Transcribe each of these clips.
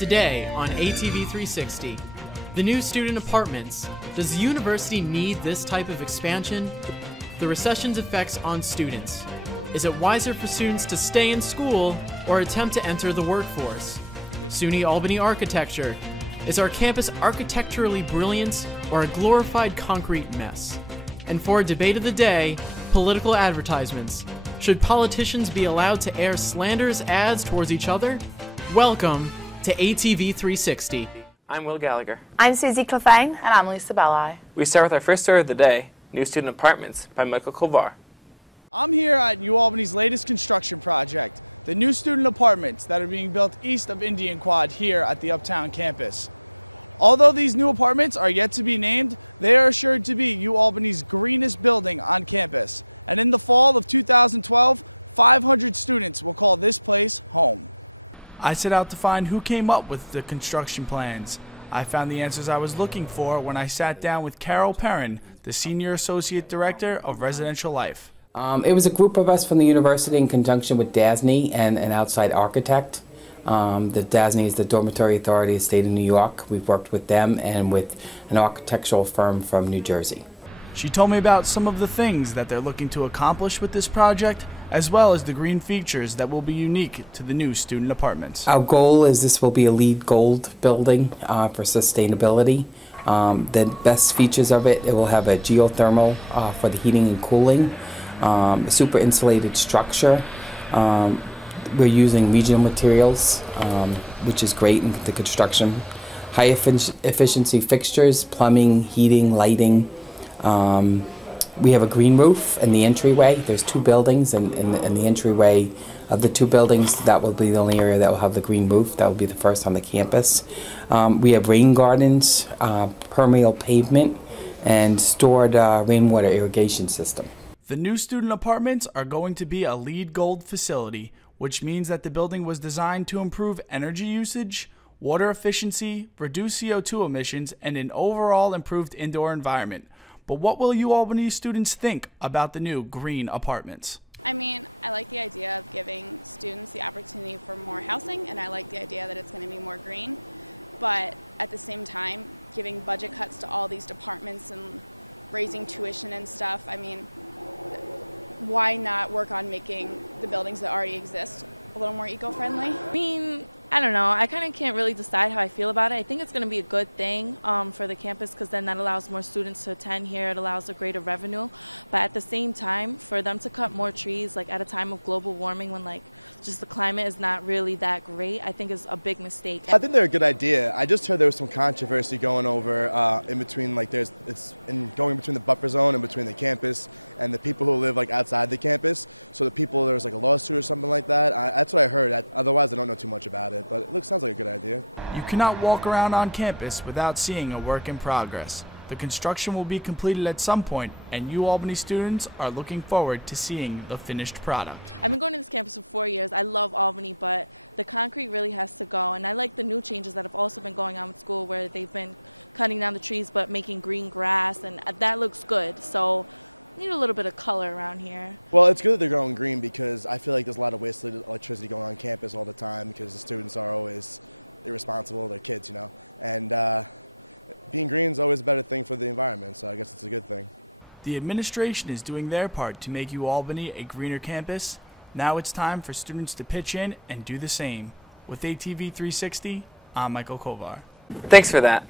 Today on ATV 360, the new student apartments. Does the university need this type of expansion? The recession's effects on students. Is it wiser for students to stay in school or attempt to enter the workforce? SUNY Albany architecture. Is our campus architecturally brilliant or a glorified concrete mess? And for a debate of the day, political advertisements. Should politicians be allowed to air slanderous ads towards each other? Welcome to ATV 360. I'm Will Gallagher. I'm Suzy And I'm Lisa Belli. We start with our first story of the day, New Student Apartments by Michael Kovar. I'm here at UAlbany's latest construction project, the new student apartments that are being built east of Indian Quad here at the Uptown campus. Although these new apartments are yet to be named, they are assured to be UAlbany's greenest building on campus. And in the fall of 2012, 500 students will call this place home. I set out to find who came up with the construction plans. I found the answers I was looking for when I sat down with Carol Perrin, the Senior Associate Director of Residential Life. It was a group of us from the university in conjunction with DASNY and an outside architect. The DASNY is the Dormitory Authority of the State of New York. We've worked with them and with an architectural firm from New Jersey. She told me about some of the things that they're looking to accomplish with this project, as well as the green features that will be unique to the new student apartments. Our goal is this will be a LEED Gold building for sustainability. The best features of it, it will have a geothermal for the heating and cooling, a super insulated structure. We're using regional materials, which is great in the construction. High efficiency fixtures, plumbing, heating, lighting. We have a green roof in the entryway. There's two buildings, and in the entryway of the two buildings, that will be the only area that will have the green roof. That will be the first on the campus. We have rain gardens, permeable pavement, and stored rainwater irrigation system. The new student apartments are going to be a LEED Gold facility, which means that the building was designed to improve energy usage, water efficiency, reduce CO2 emissions, and an overall improved indoor environment. But what will UAlbany students think about the new green apartments? I mean, I like the idea of giving students the opportunity for more housing, and I like the idea that it's going to be more green. But at the same time, giving budget cuts to all these departments and raising tuition and stuff, I mean, why not work on making the buildings that already exist a little more eco-friendly? I mean, I don't know. I kind of can't really decide how I feel about it. I think it's going to be a good thing for the campus because then that allows more students to attend here. It allows a greater revenue. But at the same time, for them to cut more trees, like at a time of global warming when like just the climate is not really that great, I think is a big mistake. I think they're a good idea. I just heard there was some controversy going over in between, like going between the buffer zone and between the campus and the people who live like outside the campus. So the people, there was like a lawsuit or something like that. That's what I heard. Otherwise, I don't know too much about it. But it sounds like a good idea. You cannot walk around on campus without seeing a work in progress. The construction will be completed at some point, and UAlbany students are looking forward to seeing the finished product. I've been going to this campus for 4 years. I love Albany, but the concrete really has to go. And I like the new changes that have also been going on with school where they've been cutting down the trees but making green grass, and that looks good. So need a little bit of color around here. Well, it's good that they're going green because I feel like there's a lot of wasted electricity going on campus all the time because the students are always irresponsible. They're kids, you know. And being green is always a better thing for the environment, so I guess it's a good thing. The administration is doing their part to make UAlbany a greener campus. Now it's time for students to pitch in and do the same. With ATV 360, I'm Michael Kovar. Thanks for that.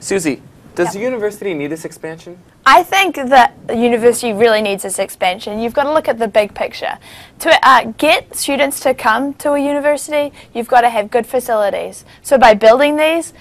Suzy, does the university need this expansion? I think that the university really needs this expansion. You've got to look at the big picture. To get students to come to a university, you've got to have good facilities. So by building these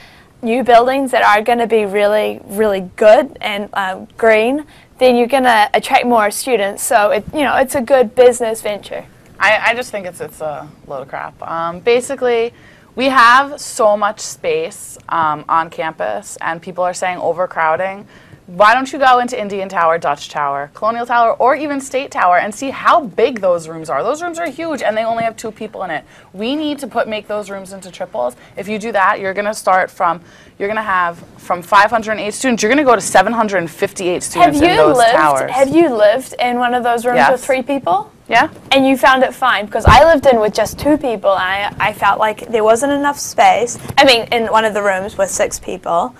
new buildings that are going to be really, really good and green, then you're going to attract more students. So it's a good business venture. I just think it's a load of crap. Basically, we have so much space on campus, and people are saying overcrowding. Why don't you go into Indian Tower, Dutch Tower, Colonial Tower, or even State Tower and see how big those rooms are? Those rooms are huge, and they only have 2 people in it. We need to make those rooms into triples. If you do that, you're going to have from 508 students, you're going to go to 758 students in those towers. Have you lived in one of those rooms with 3 people? Yeah? and you found it fine, because I lived in with just 2 people, and I felt like there wasn't enough space. I mean, in one of the rooms with 6 people,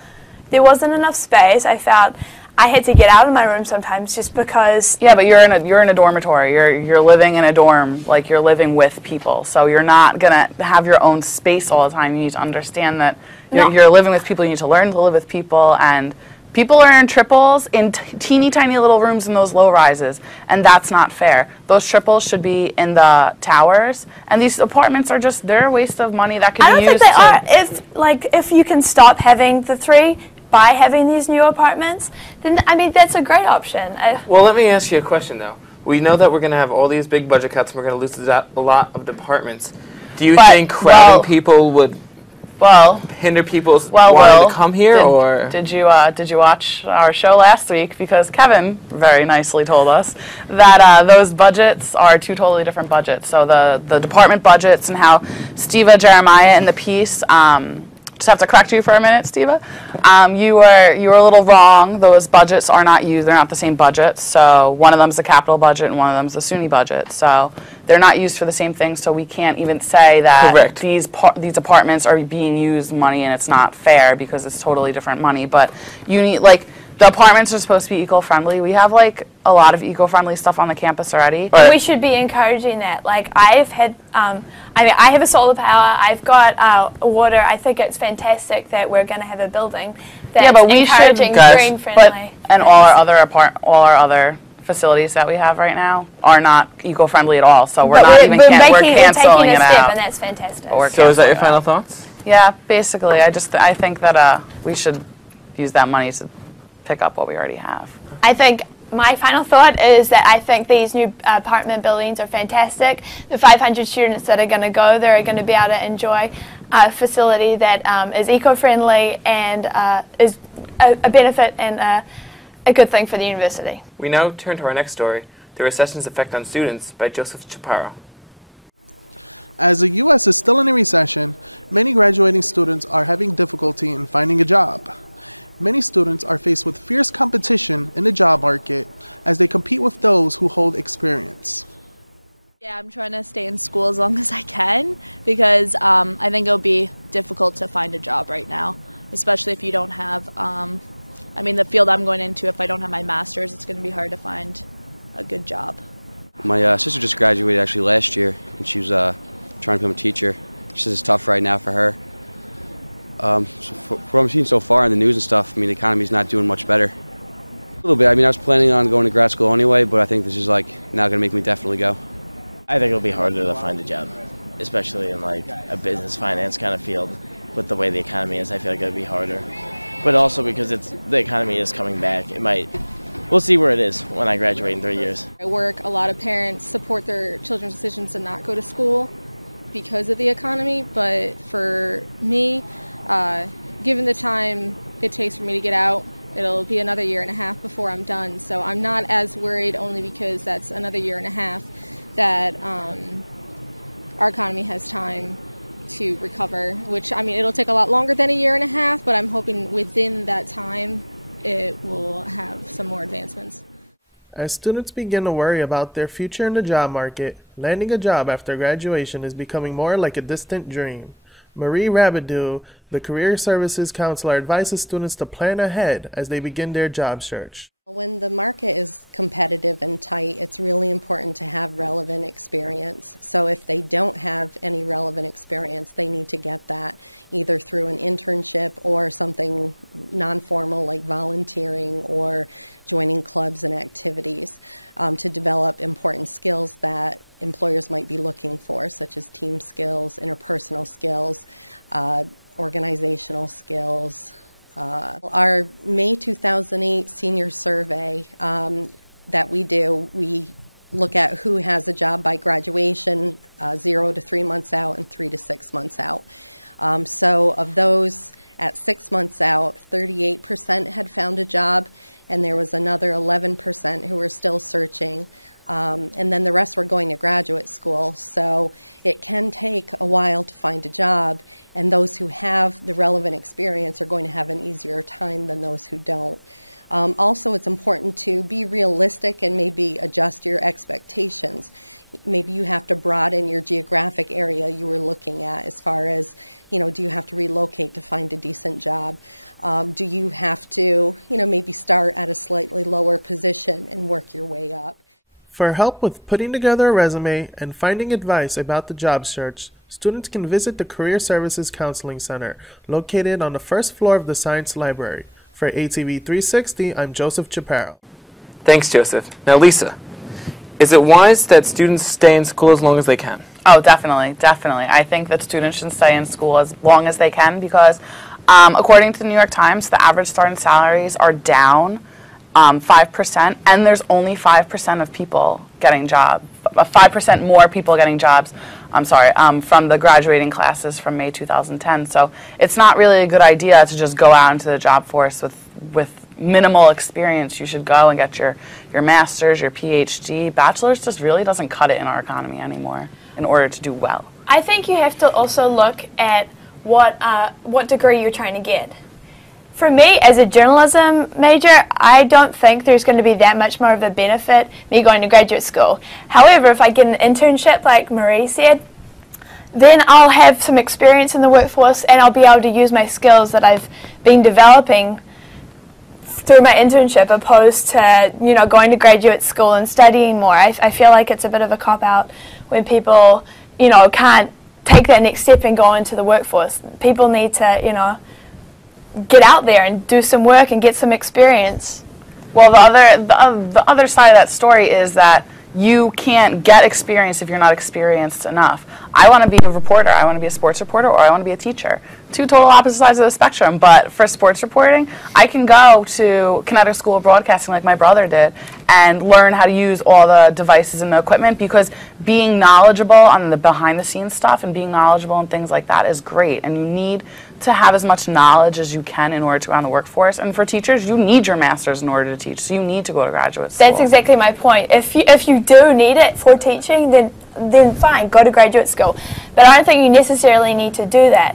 there wasn't enough space. I felt I had to get out of my room sometimes just because. Yeah, but you're in a dormitory. You're living in a dorm, like you're living with people. So you're not gonna have your own space all the time. You need to understand that you're living with people. You need to learn to live with people, and people are in triples in teeny tiny little rooms in those low rises, and that's not fair. Those triples should be in the towers, and these apartments are they're a waste of money that can be used. I don't think they are. If you can stop having the 3 by having these new apartments, then I mean that's a great option. Well, let me ask you a question though. We know that we're going to have all these big budget cuts, and we're going to lose a lot of departments. Do you think crowding people would hinder people's wanting to come here, or did you watch our show last week? Because Kevin very nicely told us that those budgets are 2 totally different budgets. So the department budgets and how Steva Jeremiah in the piece. Just have to correct you for a minute, Steva. You were a little wrong. Those budgets are not used. They're not the same budgets. So one of them's the capital budget and one of them's the SUNY budget. So they're not used for the same thing. So we can't even say that these apartments are being used money and it's not fair, because it's totally different money. But you need the apartments are supposed to be eco-friendly. We have a lot of eco-friendly stuff on the campus already. And we should be encouraging that. I've had, I have a solar power. I've got water. I think it's fantastic that we're going to have a building that's encouraging green-friendly. And all our other facilities that we have right now are not eco-friendly at all. So we're canceling it out. And that's fantastic. So is that your final thoughts? Yeah, basically. I think that we should use that money to pick up what we already have. I think my final thought is that I think these new apartment buildings are fantastic. The 500 students that are going to go there are going to be able to enjoy a facility that is eco-friendly and is a benefit and a good thing for the university. We now turn to our next story, The Recession's Effect on Students by Joseph Chaparro. As the U.S. is still in a recession, many graduating students are having difficulty in finding a job. Many students are faced with fierce competition in the job market as they compete with those who hold experience. Yeah, I'm trying to stay in school as long as I can, because I think it'll be difficult to find a job right now, especially if you don't have, the field I'm going into, if I don't have my master's, it's going to be hard to find a good job. My sister just graduated actually last year, and she was trying to become a teacher. She says it's tough right now for her. So for what I'm seeing so far in the news and stuff, the economy's not doing much better. A little bit. I was planning on going to grad school anyway, but I think this is now going to make me definitely go. I think it'll be harder to find a job, especially in a business finance kind of field. With the way the economy is, I feel like it'll be harder. But also because the economy is coming back, we'll see where it is when I graduate in 3 years. At work, a lot of parents support their children's decisions to not go to school because of the economy, but for me, given the time it takes for me to get out, it'll be another 1.5 years before I'm done. So I'm not as worried, only because that's another 1.5 years that our economy has time to recover, which, it'll take a lot longer than 1.5 years, but I'm hoping within that time it will have some more advancements. As students begin to worry about their future in the job market, landing a job after graduation is becoming more like a distant dream. Marie Rabideau, the Career Services Counselor, advises students to plan ahead as they begin their job search. When the market is competitive and tight, it's really important to have relevant experience. So if they don't have any relevant experience, they need to get that either through an internship or something non-formal like volunteering or joining clubs and activities to develop important skills that employers might be looking for, such as team skills, interpersonal skills, organizational skills. Our May 2008 senior survey that we do, we look at who has a job by graduation, 0 to 3 months out and 3 to 6 months out. So of those at 6 months out, 38% had found a job, and there was another 11% who were still searching. And then the rest were going to graduate school. So it can take a while to find a job, and those who have the relevant experience are going to have an easier time than those who don't. Also, it's important to be realistic and maybe adjust your expectations. Maybe you have to broaden your geographic area you were looking at as far as, do you have to relocate to find a decent job? Do you have to, maybe start at a slightly lower position and work your way up? For help with putting together a resume and finding advice about the job search, students can visit the Career Services Counseling Center, located on the first floor of the Science Library. For ATV 360, I'm Joseph Chaparro. Thanks, Joseph. Now, Lisa, is it wise that students stay in school as long as they can? Oh, definitely, definitely. I think that students should stay in school as long as they can because, according to the New York Times, the average starting salaries are down 5%, and there's only 5% of people getting jobs. 5% more people getting jobs, from the graduating classes from May 2010. So it's not really a good idea to just go out into the job force with minimal experience. You should go and get your master's, your PhD. Bachelor's just really doesn't cut it in our economy anymore in order to do well. I think you have to also look at what degree you're trying to get. For me, as a journalism major, I don't think there's going to be that much more of a benefit me going to graduate school. However, if I get an internship, like Marie said, then I'll have some experience in the workforce and I'll be able to use my skills that I've been developing through my internship opposed to, going to graduate school and studying more. I feel like it's a bit of a cop-out when people, can't take that next step and go into the workforce. People need to, get out there and do some work and get some experience. Well, the other side of that story is that you can't get experience if you're not experienced enough. I want to be a reporter, I want to be a sports reporter, or I want to be a teacher. Two total opposite sides of the spectrum, but for sports reporting, I can go to Connecticut School of Broadcasting like my brother did and learn how to use all the devices and the equipment, because being knowledgeable on the behind-the-scenes stuff and being knowledgeable and things like that is great, and you need to have as much knowledge as you can in order to go on the workforce. And for teachers, you need your master's in order to teach, so you need to go to graduate school. That's exactly my point. If you do need it for teaching, then fine, go to graduate school. But I don't think you necessarily need to do that.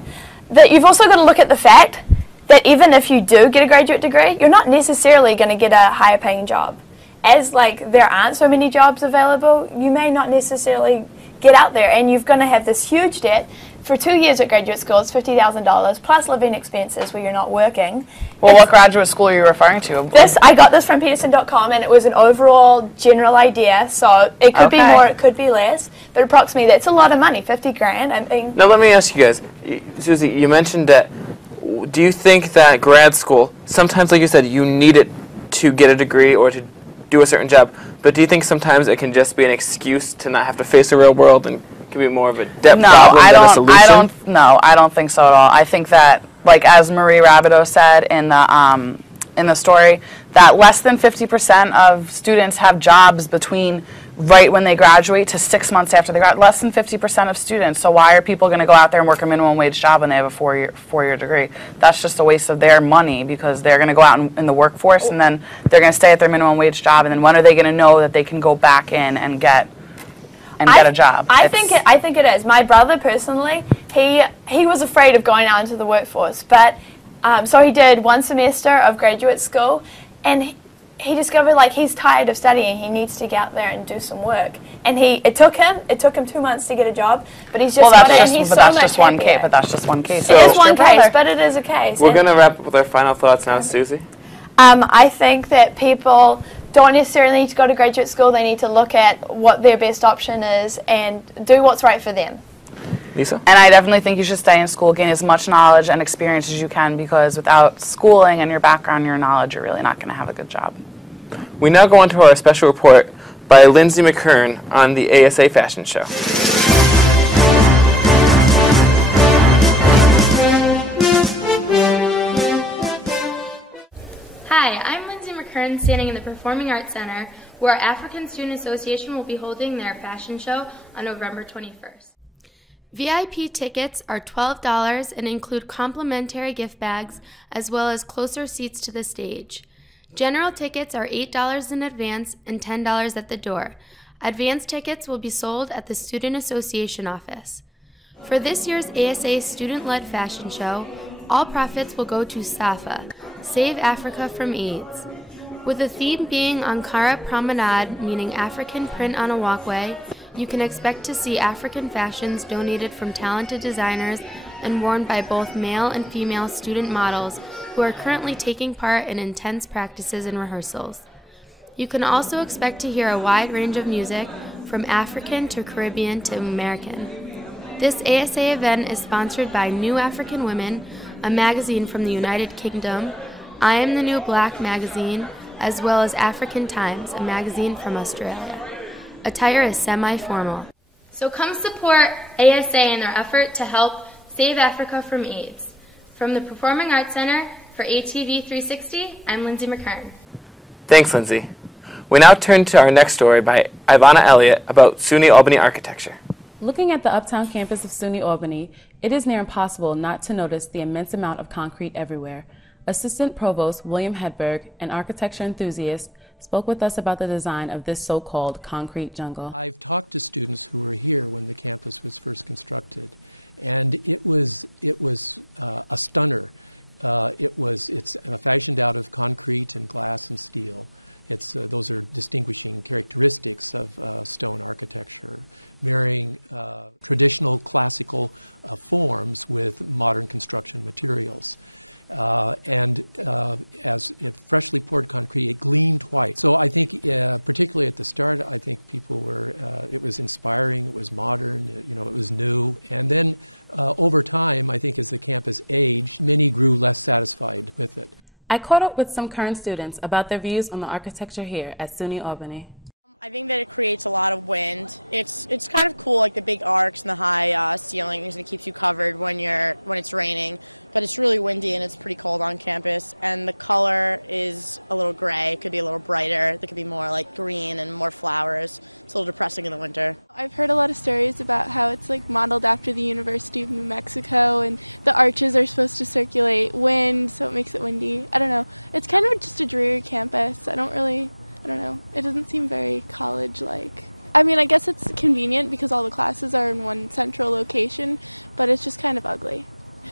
You've also got to look at the fact that even if you do get a graduate degree, you're not necessarily going to get a higher paying job. As there aren't so many jobs available, you may not necessarily get out there, and you're going to have this huge debt. For 2 years at graduate school, it's $50,000 plus living expenses where you're not working. Well, what graduate school are you referring to? I got this from Peterson.com, and it was an overall general idea, so it could be more, it could be less, but approximately that's a lot of money, 50 grand. I mean. Now let me ask you guys, Suzy, you mentioned that, do you think that grad school, sometimes like you said, you need it to get a degree or to do a certain job, but do you think sometimes it can just be an excuse to not have to face the real world and can be more of a debt problem than a solution? I don't think so at all. I think that, like as Marie Rabideau said in the story, that less than 50% of students have jobs between right when they graduate to 6 months after they graduate. Less than 50% of students. So why are people going to go out there and work a minimum wage job when they have a four-year degree? That's just a waste of their money, because they're going to go out in the workforce and then they're going to stay at their minimum wage job, and then when are they going to know that they can go back in and get a job? I think it is. My brother personally, he was afraid of going out into the workforce, but so he did 1 semester of graduate school, and he discovered he's tired of studying. He needs to get out there and do some work. And it took him 2 months to get a job, but he's just got it, and he's so much happier. But that's just one case. It is one case, but it is a case. We're going to wrap up with our final thoughts now, Suzy. I think that people don't necessarily need to go to graduate school. They need to look at what their best option is and do what's right for them. Lisa? And I definitely think you should stay in school, gain as much knowledge and experience as you can, because without schooling and your background and your knowledge, you're really not going to have a good job. We now go on to our special report by Lindsay McKern on the ASA fashion show. Hi, I'm Lindsay McKern, standing in the Performing Arts Center, where our African Student Association will be holding their fashion show on November 21st. VIP tickets are $12 and include complimentary gift bags as well as closer seats to the stage. General tickets are $8 in advance and $10 at the door. Advance tickets will be sold at the Student Association office. For this year's ASA student-led fashion show, all profits will go to SAFA, Save Africa from AIDS. With the theme being Ankara Promenade, meaning African print on a walkway, you can expect to see African fashions donated from talented designers and worn by both male and female student models who are currently taking part in intense practices and rehearsals. You can also expect to hear a wide range of music, from African to Caribbean to American. This ASA event is sponsored by New African Women, a magazine from the United Kingdom, I Am the New Black magazine, as well as African Times, a magazine from Australia. Attire is semi-formal. So come support ASA in their effort to help save Africa from AIDS. From the Performing Arts Center for ATV 360, I'm Lindsay McKern. Thanks, Lindsay. We now turn to our next story by Ivana Elliott about SUNY Albany architecture. Looking at the uptown campus of SUNY Albany, it is near impossible not to notice the immense amount of concrete everywhere. Assistant Provost William Hedberg, an architecture enthusiast, spoke with us about the design of this so-called concrete jungle. I've talked to students who were here when the campus was first constructed, and it was a stunner. It's fashioned out of concrete and glass and steel. Those are distinguishing characteristics of stone architecture, marrying traditional classical forms with modern construction materials. As it freshly poured concrete, it gleamed white. So I think, particularly at the start, I think people were, it was inspiring, it was modern, it was new. And then over time, I think as the campus aged, many grew less satisfied with it. I caught up with some current students about their views on the architecture here at SUNY Albany. I think that it creates a lot of wind. It's kind of cool, like the big arcs and the high ceilings, and it keeps you covered when it's raining. But it's really windy and it's pretty cold on campus. And the color is a little gray. It could be a little brighter. There could be more like green and more flowers. It's a little depressing in the winter. I've heard a lot of stories about how it's like modeled after the University of New Mexico, and the arches are supposed to circulate wind, so it makes it windy. I don't know. It's kind of just a dreary campus. I don't know. It doesn't seem very college-like. I mean, I guess it's convenient because all the classes are in one central location, but it's just kind of ugly.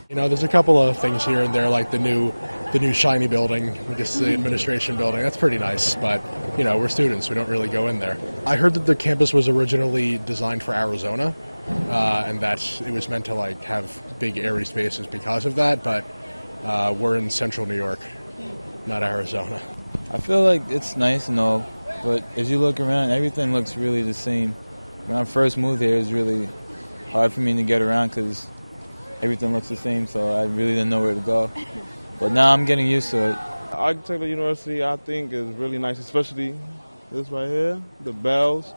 There's a couple of things here and there, like the new shiny building, which is the administration building. That's pretty nice, but we're students. We don't really go in there. I heard that the campus was originally designed for Arizona, and that it was meant to have big airy spaces because of that. But we're in central New York, not Arizona. I feel like it's nice and all, but as you look around, everything looks really the same. When I first moved here, it was really hard for me to get around because everything looks the same, so I really didn't know where to go. But now I'm getting used to it. Architectural University, I think, is really nice, especially this right here, the bells.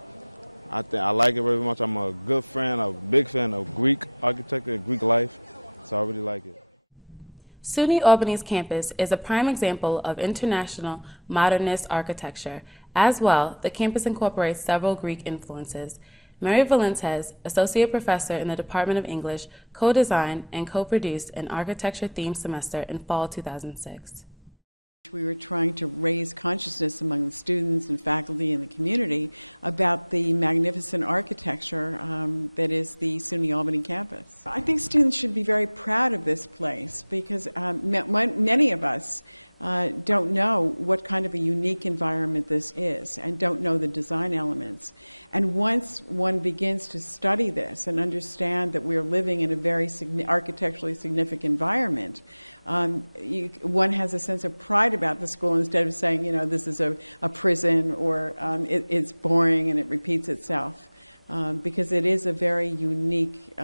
I like it very much. I'm a big fan of Greek architecture, Greek life, so I really like it. SUNY Albany's campus is a prime example of international modernist architecture. As well, the campus incorporates several Greek influences. Mary Valentes, associate professor in the Department of English, co-designed and co-produced an architecture-themed semester in fall 2006. We were trying to raise consciousness among the students and faculty and the community about the magnificent architecture that is the SUNY Albany campus. I think students should be very proud of this place because many of us don't know what kind of a unique environment this is and don't know the design elements. And once one begins to study this and understand that we're living in a very architecturally significant environment, one has a sense of pride about the school instead of saying, this is a prison or it's boring and it repeats itself, because it is a very unique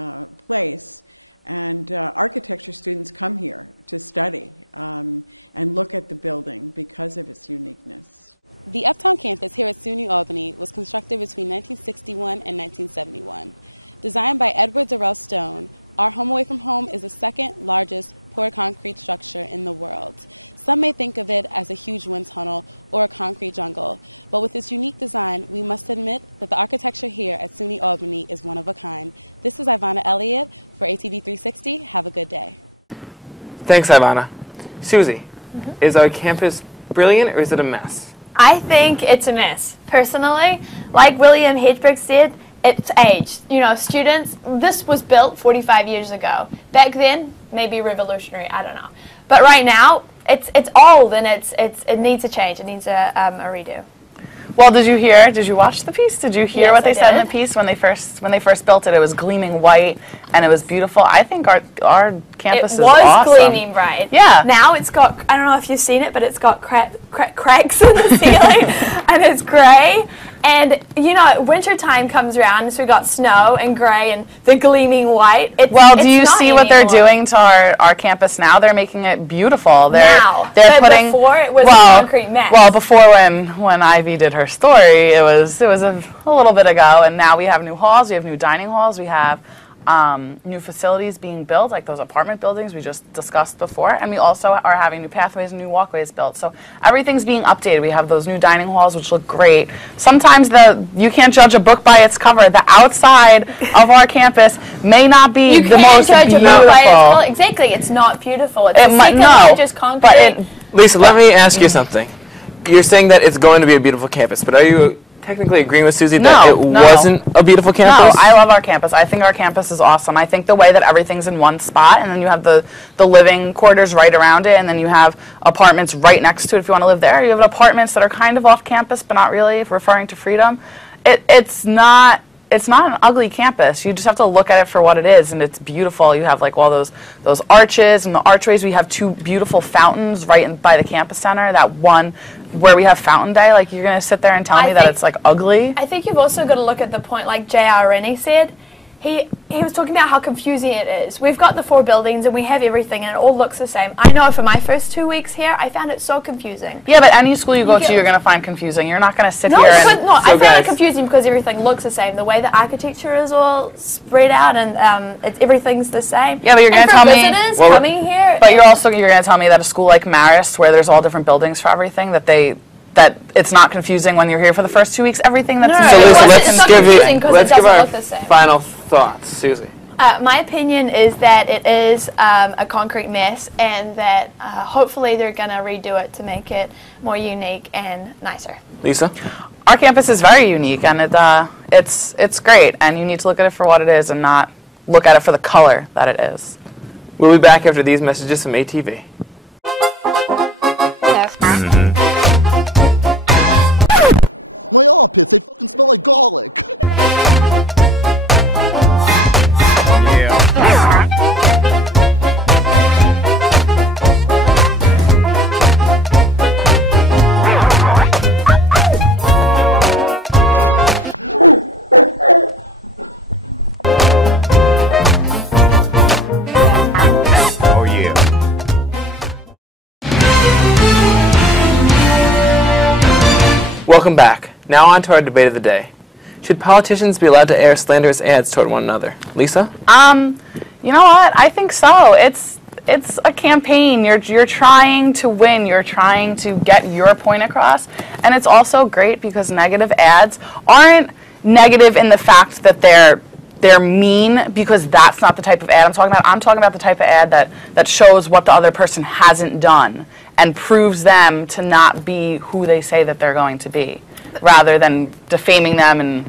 place. And architecture students come here to study and look at the building because of its uniqueness. The Uptown campus here at SUNY Albany was constructed between 1961 and 1971. Designed by Edward Durrell Stone, our home away from home is the second largest poured concrete structure in the world. Some may think of it as a huge wind tunnel or a concrete jungle, but with its unique design, we must admit that the architecture here at SUNY Albany is one of a kind. This is Ivana Elliott for ATV 360. Have a good day. Thanks, Ivana. Suzy, is our campus brilliant or is it a mess? I think it's a mess. Personally, like William Hedberg said, it's aged. You know, students, this was built 45 years ago. Back then, maybe revolutionary, I don't know. But right now, it's old and it needs a change. It needs a redo. Well, did you watch the piece? Did you hear what they said in the piece when they first built it? It was gleaming white and it was beautiful. I think our campus is awesome. It was gleaming bright. Yeah. Now it's got, I don't know if you've seen it, but it's got cracks in the ceiling and it's gray. And, you know, winter time comes around, so we got snow and gray and the gleaming white. Do you see what they're doing to our campus now? They're making it beautiful. They're putting, before it was a concrete mess. Well, before when Ivy did her story, it was a little bit ago, and now we have new halls, we have new dining halls, we have new facilities being built, like those apartment buildings we just discussed before, and we also are having new pathways and new walkways built. So everything's being updated. We have those new dining halls, which look great. Sometimes you can't judge a book by its cover. The outside of our campus may not be the most beautiful. Exactly, it's not beautiful. It's just concrete. Lisa, let me ask you something. You're saying that it's going to be a beautiful campus, but are you technically agreeing with Suzy that it wasn't a beautiful campus? No, I love our campus. I think our campus is awesome. I think the way that everything's in one spot, and then you have the living quarters right around it, and then you have apartments right next to it if you want to live there. You have apartments that are kind of off campus, but not really, if referring to freedom. It's not an ugly campus. You just have to look at it for what it is, and it's beautiful. You have like all those arches and the archways. We have two beautiful fountains right by the campus center. That one where we have Fountain Day, like you're going to sit there and tell me that it's like ugly? I think you've also got to look at the point, like J.R. Rennie said. He was talking about how confusing it is. We've got the 4 buildings and we have everything and it all looks the same. I know for my first 2 weeks here, I found it so confusing. Yeah, but any school you go to, you're going to find confusing. You're not going to sit here and... No, I found it confusing because everything looks the same. The way the architecture is all spread out and everything's the same. Yeah, but you're going to tell me... visitors coming here... But you're going to tell me that a school like Marist, where there's all different buildings for everything, that it's not confusing when you're here for the first 2 weeks. Everything that's so Lisa, let's give our final thoughts, Suzy. My opinion is that it is a concrete mess, and that hopefully they're going to redo it to make it more unique and nicer. Lisa, our campus is very unique, and it's great. And you need to look at it for what it is, and not look at it for the color that it is. We'll be back after these messages from ATV. My armpits, they fucking smell like garlic. Oh yeah. Welcome back. Now on to our debate of the day. Should politicians be allowed to air slanderous ads toward one another? Lisa? You know what? I think so. It's a campaign. You're trying to win. You're trying to get your point across. And it's also great because negative ads aren't negative in the fact that they're mean, because that's not the type of ad I'm talking about. I'm talking about the type of ad that shows what the other person hasn't done and proves them to not be who they say that they're going to be, rather than defaming them and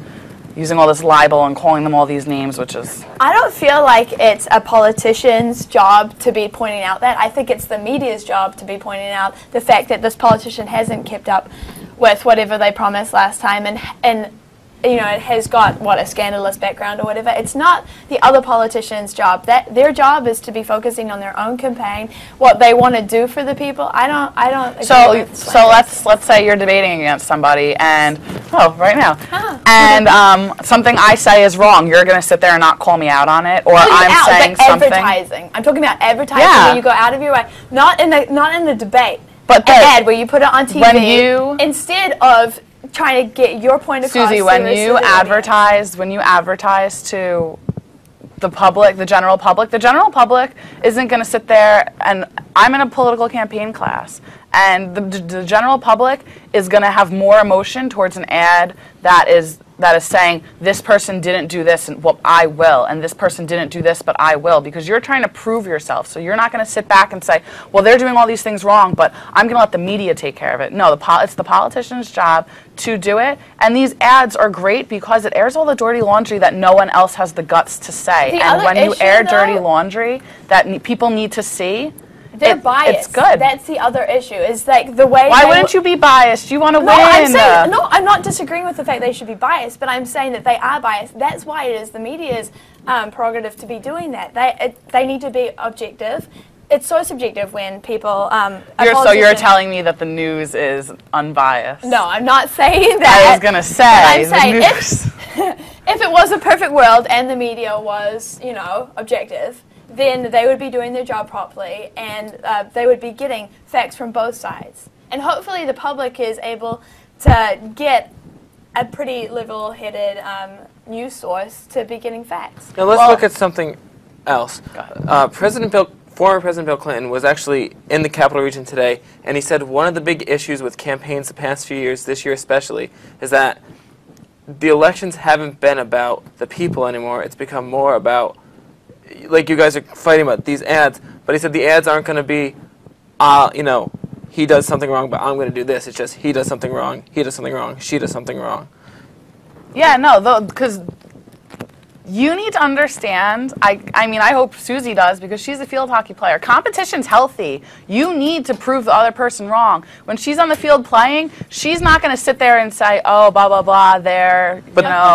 using all this libel and calling them all these names, which is... I don't feel like it's a politician's job to be pointing out that. I think it's the media's job to be pointing out the fact that this politician hasn't kept up with whatever they promised last time, and you know, it has got, what, a scandalous background or whatever. It's not the other politician's job. Their job is to be focusing on their own campaign, what they want to do for the people. I don't agree with so let's say you're debating against somebody, and right now, and something I say is wrong. You're going to sit there and not call me out on it, or I'm saying something. Advertising. I'm talking about advertising, Yeah. where you go out of your way, not in the debate, but an ad where you put it on TV when instead of trying to get your point across. Suzy, when you advertise to the public, the general public isn't going to sit there, and I'm in a political campaign class, and the general public is going to have more emotion towards an ad that is that is saying this person didn't do this and well I will, and this person didn't do this but I will, because you're trying to prove yourself. So you're not going to sit back and say, well, they're doing all these things wrong, but I'm going to let the media take care of it. No, it's the politician's job to do it, and these ads are great because it airs all the dirty laundry that no one else has the guts to say. And when you air dirty laundry that people need to see, they're biased. It's good. That's the other issue. Is like the way. Why wouldn't you be biased? You want to win. I'm not disagreeing with the fact they should be biased, but I'm saying that they are biased. That's why it is the media's prerogative to be be that. They need to be objective. It's so subjective when people. So you're telling me that the news is unbiased? No, I'm not saying that. I was gonna say. I'm saying if it was a perfect world and the media was, objective, then they would be doing their job properly, and they would be getting facts from both sides. And hopefully the public is able to get a pretty level-headed news source to be getting facts. Now let's look at something else. Former President Bill Clinton was actually in the Capital Region today, and he said one of the big issues with campaigns the past few years, this year especially, is that the elections haven't been about the people anymore. It's become more about, like you guys are fighting about, these ads. But he said the ads aren't going to be, he does something wrong, but I'm going to do this. It's just he does something wrong, he does something wrong, she does something wrong. Yeah, no, because you need to understand, I mean, I hope Suzy does, because she's a field hockey player. Competition's healthy. You need to prove the other person wrong. When she's on the field playing, she's not going to sit there and say, oh, blah, blah, blah,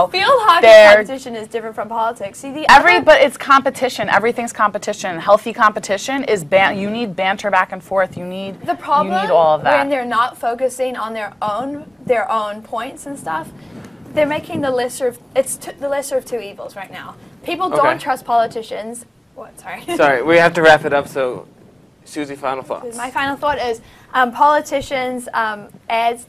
field hockey competition is different from politics. See, but it's competition. Everything's competition. Healthy competition is, you need banter back and forth. You need all of that. When they're not focusing on their own points and stuff, they're making the lesser of two evils right now. People don't trust politicians. What? Sorry. Sorry, we have to wrap it up. So, Suzy, final thoughts. My final thought is politicians, ads,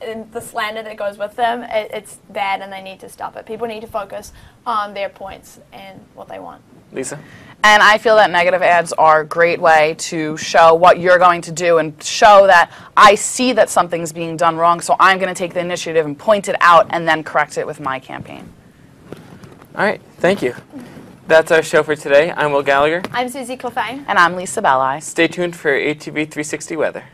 and the slander that goes with them, it's bad, and they need to stop it. People need to focus on their points and what they want. Lisa? And I feel that negative ads are a great way to show what you're going to do and show that I see that something's being done wrong, so I'm going to take the initiative and point it out and then correct it with my campaign. All right, thank you. That's our show for today. I'm Will Gallagher. I'm Suzy Clefane. And I'm Lisa Belli. Stay tuned for ATV 360 weather.